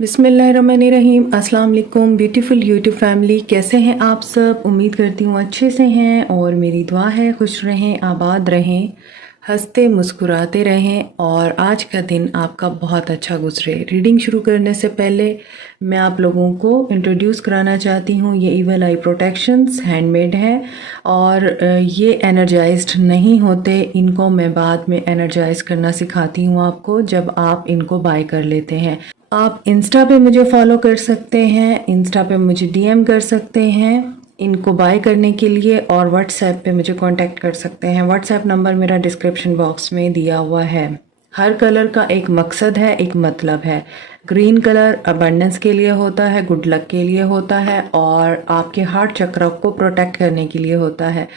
बिस्मिल्लाहिर्रहमानिर्रहीम। अस्सलाम वालेकुम ब्यूटीफुल यूट्यूब फैमिली, कैसे हैं आप सब? उम्मीद करती हूँ अच्छे से हैं और मेरी दुआ है खुश रहें, आबाद रहें, हंसते मुस्कुराते रहें और आज का दिन आपका बहुत अच्छा गुजरे। रीडिंग शुरू करने से पहले मैं आप लोगों को इंट्रोड्यूस कराना चाहती हूँ। ये ईवल आई प्रोटेक्शंस हैंडमेड है और ये एनर्जाइज्ड नहीं होते। इनको मैं बाद में एनर्जाइज करना सिखाती हूँ आपको जब आप इनको बाय कर लेते हैं। आप इंस्टा पे मुझे फॉलो कर सकते हैं, इंस्टा पे मुझे डीएम कर सकते हैं इनको बाय करने के लिए और व्हाट्सएप पे मुझे कांटेक्ट कर सकते हैं। व्हाट्सएप नंबर मेरा डिस्क्रिप्शन बॉक्स में दिया हुआ है। हर कलर का एक मकसद है, एक मतलब है। ग्रीन कलर अबंडेंस के लिए होता है, गुड लक के लिए होता है और आपके हार्ट चक्र को प्रोटेक्ट करने के लिए होता है।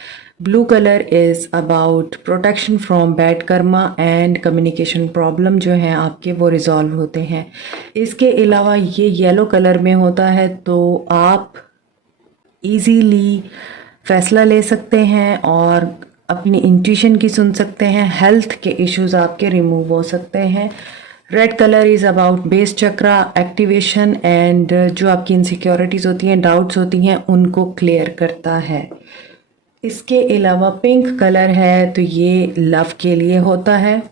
Blue colour is about protection from bad Karma and communication problem जो हैं आपके वो रिजॉल्व होते हैं। इसके अलावा ये येलो कलर में होता है तो आप इजीली फैसला ले सकते हैं और अपनी इंट्यूशन की सुन सकते हैं। हेल्थ के इश्यूज आपके रिमूव हो सकते हैं। Red colour is about base chakra activation and जो आपकी इनसिक्योरिटीज़ होती हैं, डाउट्स होती हैं, उनको क्लियर करता है। इसके अलावा पिंक कलर है तो ये लव के लिए होता है,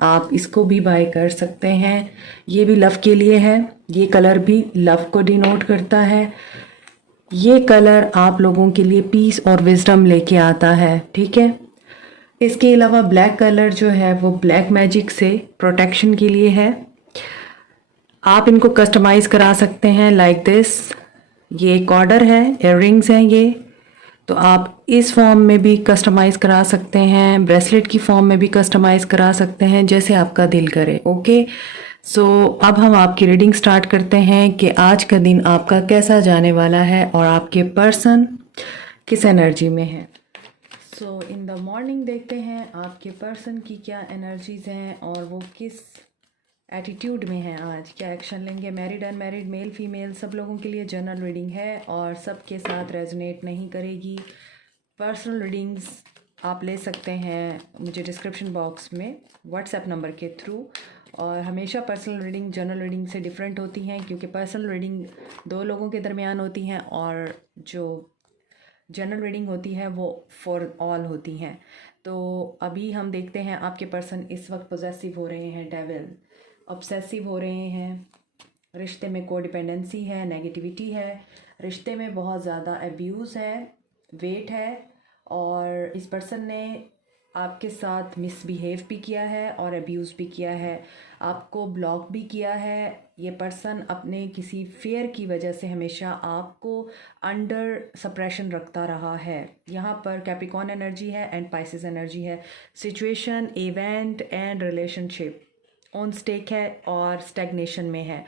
आप इसको भी बाय कर सकते हैं। ये भी लव के लिए है, ये कलर भी लव को डिनोट करता है। ये कलर आप लोगों के लिए पीस और विजडम लेके आता है, ठीक है। इसके अलावा ब्लैक कलर जो है वो ब्लैक मैजिक से प्रोटेक्शन के लिए है। आप इनको कस्टमाइज़ करा सकते हैं लाइक दिस। ये एक ऑर्डर है, इयररिंग्स हैं ये, तो आप इस फॉर्म में भी कस्टमाइज़ करा सकते हैं, ब्रेसलेट की फॉर्म में भी कस्टमाइज़ करा सकते हैं, जैसे आपका दिल करे। ओके, सो अब हम आपकी रीडिंग स्टार्ट करते हैं कि आज का दिन आपका कैसा जाने वाला है और आपके पर्सन किस एनर्जी में है। सो इन द मॉर्निंग देखते हैं आपके पर्सन की क्या एनर्जीज़ हैं और वो किस एटीट्यूड में है, आज क्या एक्शन लेंगे। मैरिड अनमैरिड मेल फीमेल सब लोगों के लिए जनरल रीडिंग है और सबके साथ रेजोनेट नहीं करेगी। पर्सनल रीडिंग्स आप ले सकते हैं मुझे डिस्क्रिप्शन बॉक्स में व्हाट्सएप नंबर के थ्रू। और हमेशा पर्सनल रीडिंग जनरल रीडिंग से डिफरेंट होती हैं क्योंकि पर्सनल रीडिंग दो लोगों के दरमियान होती हैं और जो जनरल रीडिंग होती है वो फॉर ऑल होती हैं। तो अभी हम देखते हैं आपके पर्सन इस वक्त पोजेसिव हो रहे हैं, डेविल ऑब्सेसिव हो रहे हैं, रिश्ते में कोडिपेंडेंसी है, नेगेटिविटी है, रिश्ते में बहुत ज़्यादा अब्यूज़ है, वेट है और इस पर्सन ने आपके साथ मिसबिहेव भी किया है और अब्यूज़ भी किया है, आपको ब्लॉक भी किया है। ये पर्सन अपने किसी फेयर की वजह से हमेशा आपको अंडर सप्रेशन रखता रहा है। यहाँ पर कैप्रिकॉर्न एनर्जी है एंड पाइसेस एनर्जी है। Situation, event and relationship on stake है और स्टैग्नेशन में है,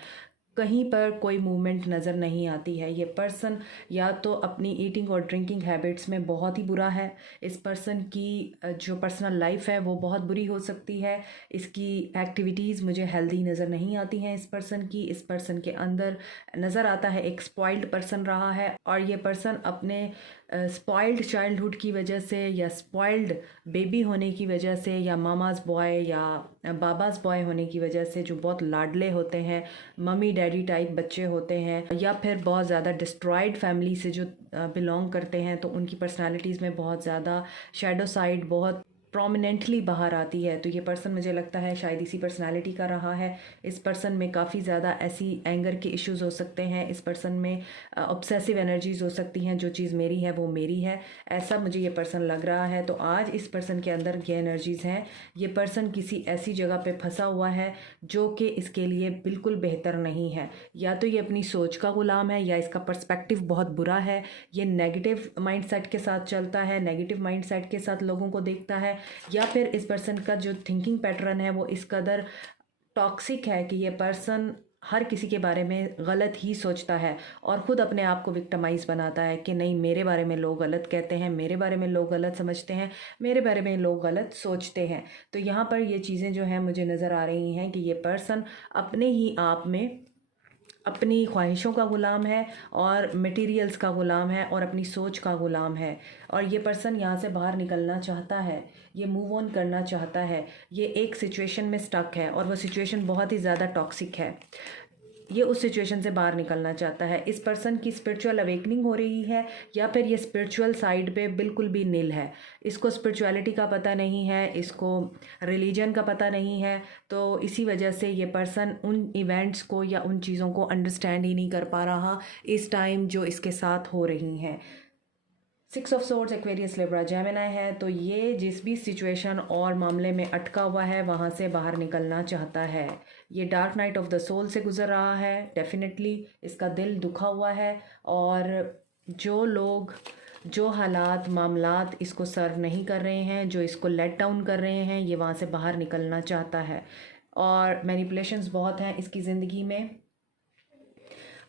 कहीं पर कोई मूवमेंट नज़र नहीं आती है। ये पर्सन या तो अपनी ईटिंग और ड्रिंकिंग हैबिट्स में बहुत ही बुरा है, इस पर्सन की जो पर्सनल लाइफ है वो बहुत बुरी हो सकती है, इसकी एक्टिविटीज़ मुझे हेल्दी नज़र नहीं आती हैं। इस पर्सन की, इस पर्सन के अंदर नज़र आता है एक स्पॉइल्ड पर्सन रहा है और ये पर्सन अपने स्पॉइल्ड चाइल्डहुड की वजह से या स्पॉइल्ड बेबी होने की वजह से या मामाज़ बॉय या बाबाज़ बॉय होने की वजह से, जो बहुत लाडले होते हैं, मम्मी डैडी टाइप बच्चे होते हैं, या फिर बहुत ज़्यादा डिस्ट्रॉयड फैमिली से जो बिलोंग करते हैं, तो उनकी पर्सनालिटीज़ में बहुत ज़्यादा शैडो साइड बहुत प्रोमिनेंटली बाहर आती है। तो ये पर्सन मुझे लगता है शायद इसी पर्सनालिटी का रहा है। इस पर्सन में काफ़ी ज़्यादा ऐसी एंगर के इश्यूज़ हो सकते हैं, इस पर्सन में ऑब्सेसिव एनर्जीज़ हो सकती हैं, जो चीज़ मेरी है वो मेरी है, ऐसा मुझे ये पर्सन लग रहा है। तो आज इस पर्सन के अंदर ये एनर्जीज़ हैं। ये पर्सन किसी ऐसी जगह पे फंसा हुआ है जो कि इसके लिए बिल्कुल बेहतर नहीं है। या तो ये अपनी सोच का गुलाम है या इसका पर्सपेक्टिव बहुत बुरा है, ये नेगेटिव माइंडसेट के साथ चलता है, नेगेटिव माइंडसेट के साथ लोगों को देखता है, या फिर इस पर्सन का जो थिंकिंग पैटर्न है वो इस कदर टॉक्सिक है कि ये पर्सन हर किसी के बारे में गलत ही सोचता है और ख़ुद अपने आप को विक्टिमाइज़ बनाता है कि नहीं, मेरे बारे में लोग गलत कहते हैं, मेरे बारे में लोग गलत समझते हैं, मेरे बारे में लोग गलत सोचते हैं। तो यहाँ पर ये चीज़ें जो हैं मुझे नज़र आ रही हैं कि ये पर्सन अपने ही आप में अपनी ख्वाहिशों का ग़ुलाम है और मटेरियल्स का ग़ुलाम है और अपनी सोच का ग़ुलाम है। और ये पर्सन यहाँ से बाहर निकलना चाहता है, ये मूव ऑन करना चाहता है, ये एक सिचुएशन में स्टक है और वो सिचुएशन बहुत ही ज़्यादा टॉक्सिक है। ये उस सिचुएशन से बाहर निकलना चाहता है। इस पर्सन की स्पिरिचुअल अवेकनिंग हो रही है या फिर ये स्पिरिचुअल साइड पे बिल्कुल भी नील है। इसको स्पिरिचुअलिटी का पता नहीं है, इसको रिलीजन का पता नहीं है, तो इसी वजह से ये पर्सन उन इवेंट्स को या उन चीज़ों को अंडरस्टैंड ही नहीं कर पा रहा इस टाइम जो इसके साथ हो रही हैं। 6 of swords Aquarius Libra Gemini है, तो ये जिस भी सिचुएशन और मामले में अटका हुआ है वहाँ से बाहर निकलना चाहता है। ये dark night of the soul से गुजर रहा है, डेफिनेटली इसका दिल दुखा हुआ है और जो लोग, जो हालात मामलात इसको सर्व नहीं कर रहे हैं, जो इसको लेट डाउन कर रहे हैं, ये वहाँ से बाहर निकलना चाहता है। और मैनिपुलेशंस बहुत हैं इसकी ज़िंदगी में।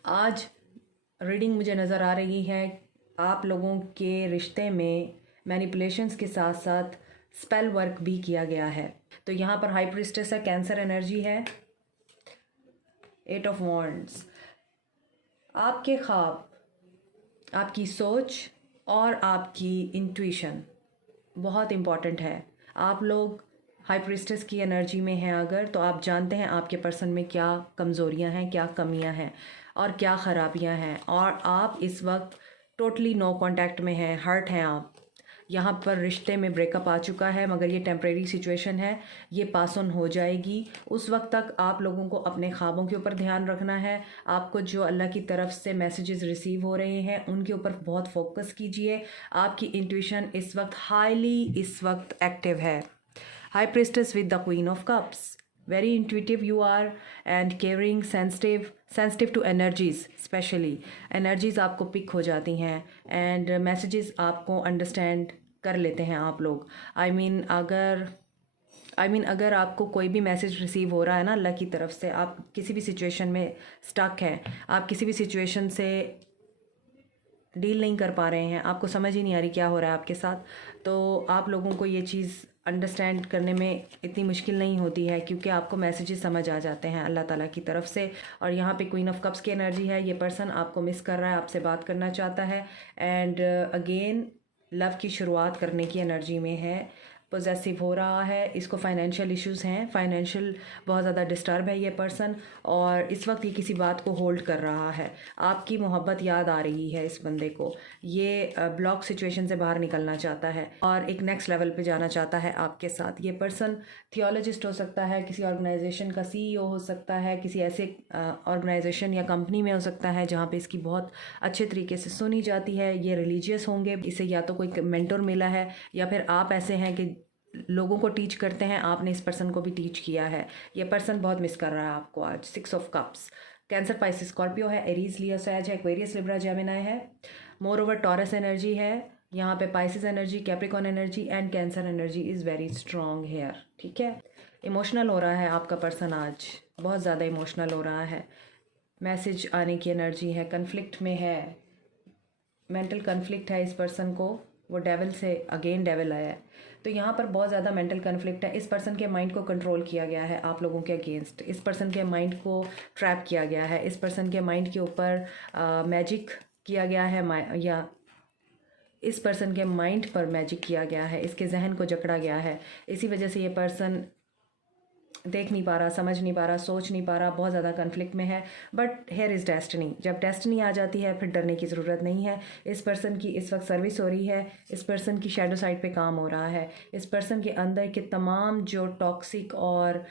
आज रीडिंग मुझे नज़र आ रही है आप लोगों के रिश्ते में मैनिपुलेशंस के साथ साथ स्पेल वर्क भी किया गया है। तो यहाँ पर हाई प्रीस्टेस है, कैंसर एनर्जी है, 8 ऑफ वॉन्ड्स। आपके ख्वाब, आपकी सोच और आपकी इंट्यूशन बहुत इम्पॉर्टेंट है। आप लोग हाई प्रीस्टेस की एनर्जी में हैं अगर, तो आप जानते हैं आपके पर्सन में क्या कमज़ोरियां हैं, क्या कमियां हैं और क्या ख़राबियां हैं, और आप इस वक्त टोटली नो कांटेक्ट में हैं, हर्ट हैं आप। यहाँ पर रिश्ते में ब्रेकअप आ चुका है, मगर ये टेम्परेरी सिचुएशन है, ये पास ऑन हो जाएगी। उस वक्त तक आप लोगों को अपने ख्वाबों के ऊपर ध्यान रखना है। आपको जो अल्लाह की तरफ से मैसेजेस रिसीव हो रहे हैं उनके ऊपर बहुत फोकस कीजिए। आपकी इंट्यूशन इस वक्त हाईली एक्टिव है। High priestess with the queen of cups, very intuitive you are and caring, sensitive to energies, specially energies आपको पिक हो जाती हैं and messages आपको understand कर लेते हैं आप लोग। I mean अगर आपको कोई भी मैसेज रिसीव हो रहा है ना अल्लाह की तरफ से, आप किसी भी सिचुएशन में स्टक हैं, आप किसी भी सिचुएशन से डील नहीं कर पा रहे हैं, आपको समझ ही नहीं आ रही क्या हो रहा है आपके साथ, तो आप लोगों को ये चीज़ अंडरस्टैंड करने में इतनी मुश्किल नहीं होती है क्योंकि आपको मैसेजेस समझ आ जाते हैं अल्लाह ताला की तरफ से। और यहाँ पे क्वीन ऑफ कप्स की एनर्जी है। ये पर्सन आपको मिस कर रहा है, आपसे बात करना चाहता है एंड अगेन लव की शुरुआत करने की एनर्जी में है, पोजेसिव हो रहा है। इसको फाइनेंशियल इश्यूज़ हैं, फाइनेंशियल बहुत ज़्यादा डिस्टर्ब है ये पर्सन, और इस वक्त ये किसी बात को होल्ड कर रहा है। आपकी मोहब्बत याद आ रही है इस बंदे को, ये ब्लॉक सिचुएशन से बाहर निकलना चाहता है और एक नेक्स्ट लेवल पे जाना चाहता है आपके साथ। ये पर्सन थियोलॉजिस्ट हो सकता है, किसी ऑर्गेनाइजेशन का CEO हो सकता है, किसी ऐसे ऑर्गेनाइजेशन या कंपनी में हो सकता है जहाँ पे इसकी बहुत अच्छे तरीके से सुनी जाती है। ये रिलीजियस होंगे, इसे या तो कोई मेंटोर मिला है या फिर आप ऐसे हैं कि लोगों को टीच करते हैं, आपने इस पर्सन को भी टीच किया है। ये पर्सन बहुत मिस कर रहा है आपको आज। 6 of cups, cancer, Pisces, Scorpio है, एरीज, लियो, सैज है, एक्वेरियस, लिब्रा, जेमिनी है, मोर ओवर टॉरस एनर्जी है। यहाँ पे Pisces energy, Capricorn energy and Cancer energy is very strong here. ठीक है, इमोशनल हो रहा है आपका पर्सन आज, बहुत ज़्यादा इमोशनल हो रहा है। मैसेज आने की एनर्जी है, कन्फ्लिक्ट में है, मेंटल कन्फ्लिक्ट है इस पर्सन को, वो डेविल से अगेन डेविल आया है, तो यहाँ पर बहुत ज़्यादा मेंटल कन्फ्लिक्ट है। इस पर्सन के माइंड को कंट्रोल किया गया है आप लोगों के अगेंस्ट, इस पर्सन के माइंड को ट्रैप किया गया है, इस पर्सन के माइंड के ऊपर मैजिक किया गया है, या इस पर्सन के माइंड पर मैजिक किया गया है, इसके जहन को जकड़ा गया है। इसी वजह से ये पर्सन देख नहीं पा रहा, समझ नहीं पा रहा, सोच नहीं पा रहा, बहुत ज़्यादा कन्फ्लिक्ट में है। बट हेयर इज़ डेस्टिनी, जब डेस्टिनी आ जाती है फिर डरने की ज़रूरत नहीं है। इस पर्सन की इस वक्त सर्विस हो रही है, इस पर्सन की शैडो साइड पे काम हो रहा है। इस पर्सन के अंदर के तमाम जो टॉक्सिक और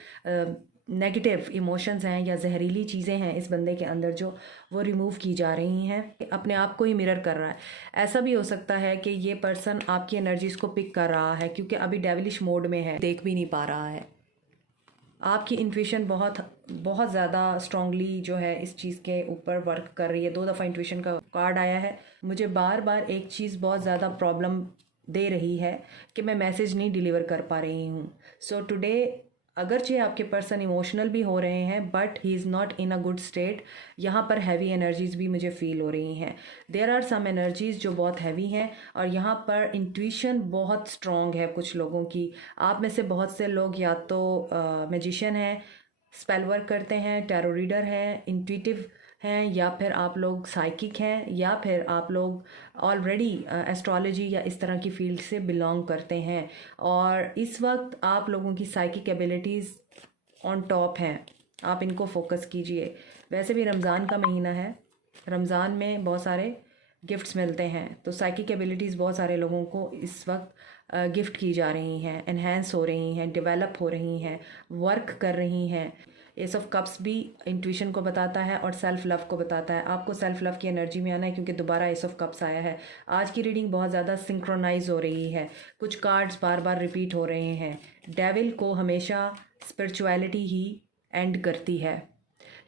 नेगेटिव इमोशंस हैं या जहरीली चीज़ें हैं इस बंदे के अंदर, जो वो रिमूव की जा रही हैं, अपने आप को ही मिरर कर रहा है। ऐसा भी हो सकता है कि ये पर्सन आपकी एनर्जीज़ को पिक कर रहा है क्योंकि अभी डेविलिश मोड में है, देख भी नहीं पा रहा है। आपकी इंट्यूशन बहुत ज़्यादा स्ट्रांगली जो है इस चीज़ के ऊपर वर्क कर रही है। 2 दफ़ा इंट्यूशन का कार्ड आया है। मुझे बार बार एक चीज़ बहुत ज़्यादा प्रॉब्लम दे रही है कि मैं मैसेज नहीं डिलीवर कर पा रही हूँ। सो टुडे अगरचे आपके पर्सन इमोशनल भी हो रहे हैं but he is not in a good state. यहाँ पर हैवी एनर्जीज़ भी मुझे फील हो रही हैं। देयर आर सम एनर्जीज़ जो बहुत हैवी हैं और यहाँ पर इंट्यूशन बहुत स्ट्रॉन्ग है कुछ लोगों की। आप में से बहुत से लोग या तो मैजिशियन हैं, स्पेल वर्क करते हैं, टैरो रीडर हैं, इंट्यूटिव हैं, या फिर आप लोग साइकिक हैं, या फिर आप लोग ऑलरेडी एस्ट्रोलॉजी या इस तरह की फील्ड से बिलोंग करते हैं और इस वक्त आप लोगों की साइकिक एबिलिटीज़ ऑन टॉप हैं। आप इनको फोकस कीजिए। वैसे भी रमज़ान का महीना है, रमज़ान में बहुत सारे गिफ्ट्स मिलते हैं, तो साइकिक एबिलिटीज़ बहुत सारे लोगों को इस वक्त गिफ्ट की जा रही हैं, एनहेंस हो रही हैं, डेवलप हो रही हैं, वर्क कर रही हैं। एस ऑफ कप्स भी इंट्यूशन को बताता है और सेल्फ लव को बताता है। आपको सेल्फ लव की एनर्जी में आना है क्योंकि दोबारा एस ऑफ कप्स आया है। आज की रीडिंग बहुत ज़्यादा सिंक्रोनाइज हो रही है, कुछ कार्ड्स बार बार रिपीट हो रहे हैं। डेविल को हमेशा स्पिरिचुअलिटी ही एंड करती है,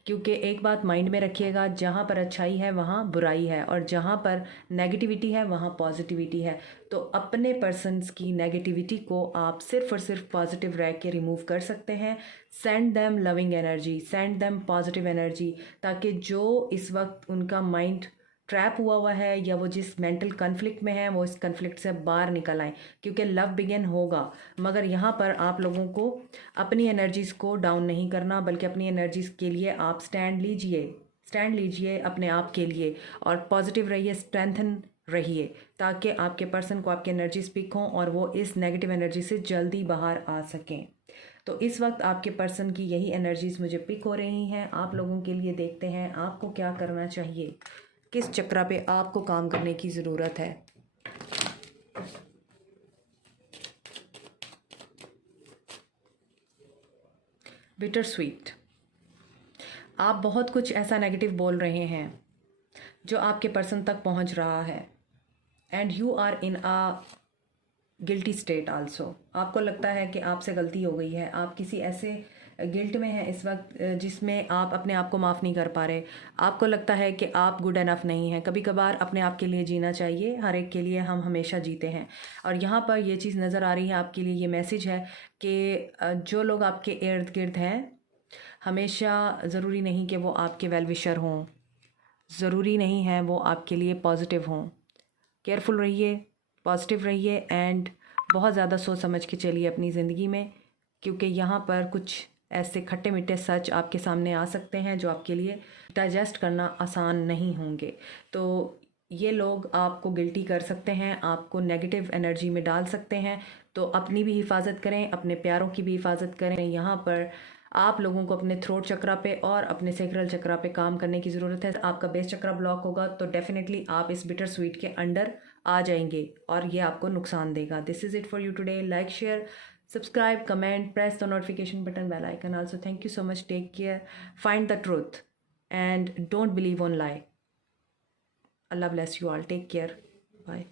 क्योंकि एक बात माइंड में रखिएगा, जहाँ पर अच्छाई है वहाँ बुराई है, और जहाँ पर नेगेटिविटी है वहाँ पॉजिटिविटी है। तो अपने पर्सन्स की नेगेटिविटी को आप सिर्फ और सिर्फ पॉजिटिव रह के रिमूव कर सकते हैं। Send them loving energy, send them positive energy, ताकि जो इस वक्त उनका माइंड ट्रैप हुआ है या वो जिस मेंटल कन्फ्लिक्ट में है वो इस कन्फ्लिक्ट से बाहर निकल आए, क्योंकि लव बिगिन होगा। मगर यहाँ पर आप लोगों को अपनी एनर्जीज़ को डाउन नहीं करना, बल्कि अपनी एनर्जीज़ के लिए आप स्टैंड लीजिए अपने आप के लिए, और पॉजिटिव रहिए, स्ट्रेंथन रहिए, ताकि आपके पर्सन को आपकी एनर्जीज पिक हों और वो इस नेगेटिव एनर्जी से जल्दी बाहर आ सकें। तो इस वक्त आपके पर्सन की यही एनर्जीज मुझे पिक हो रही हैं आप लोगों के लिए। देखते हैं आपको क्या करना चाहिए, किस चक्रा पे आपको काम करने की ज़रूरत है। बिटर स्वीट, आप बहुत कुछ ऐसा नेगेटिव बोल रहे हैं जो आपके पर्सन तक पहुंच रहा है, and you are in a guilty state also. आपको लगता है कि आपसे गलती हो गई है, आप किसी ऐसे गिल्ट में हैं इस वक्त जिसमें आप अपने आप को माफ़ नहीं कर पा रहे। आपको लगता है कि आप गुड एनफ नहीं हैं। कभी कभार अपने आप के लिए जीना चाहिए, हर एक के लिए हम हमेशा जीते हैं। और यहाँ पर ये चीज़ नज़र आ रही है आपके लिए, ये मैसेज है कि जो लोग आपके इर्द गिर्द हैं, हमेशा ज़रूरी नहीं कि वो आपके वेल विशर हों, ज़रूरी नहीं है वो आपके लिए पॉजिटिव हों। केयरफुल रहिए, पॉजिटिव रहिए, एंड बहुत ज़्यादा सोच समझ के चलिए अपनी ज़िंदगी में, क्योंकि यहाँ पर कुछ ऐसे खट्टे मीठे सच आपके सामने आ सकते हैं जो आपके लिए डाइजेस्ट करना आसान नहीं होंगे। तो ये लोग आपको गिल्टी कर सकते हैं, आपको नेगेटिव एनर्जी में डाल सकते हैं। तो अपनी भी हिफाजत करें, अपने प्यारों की भी हिफाजत करें। यहाँ पर आप लोगों को अपने थ्रोट चक्रा पे और अपने सेक्रल चक्रा पे काम करने की ज़रूरत है। आपका बेस चक्रा ब्लॉक होगा तो डेफिनेटली आप इस बिटर स्वीट के अंडर आ जाएंगे और ये आपको नुकसान देगा। This is it for you today. Like, share, subscribe, comment, press the notification button, bell icon also. Thank you so much. Take care. Find the truth and don't believe on lie. Allah bless you all. Take care. Bye.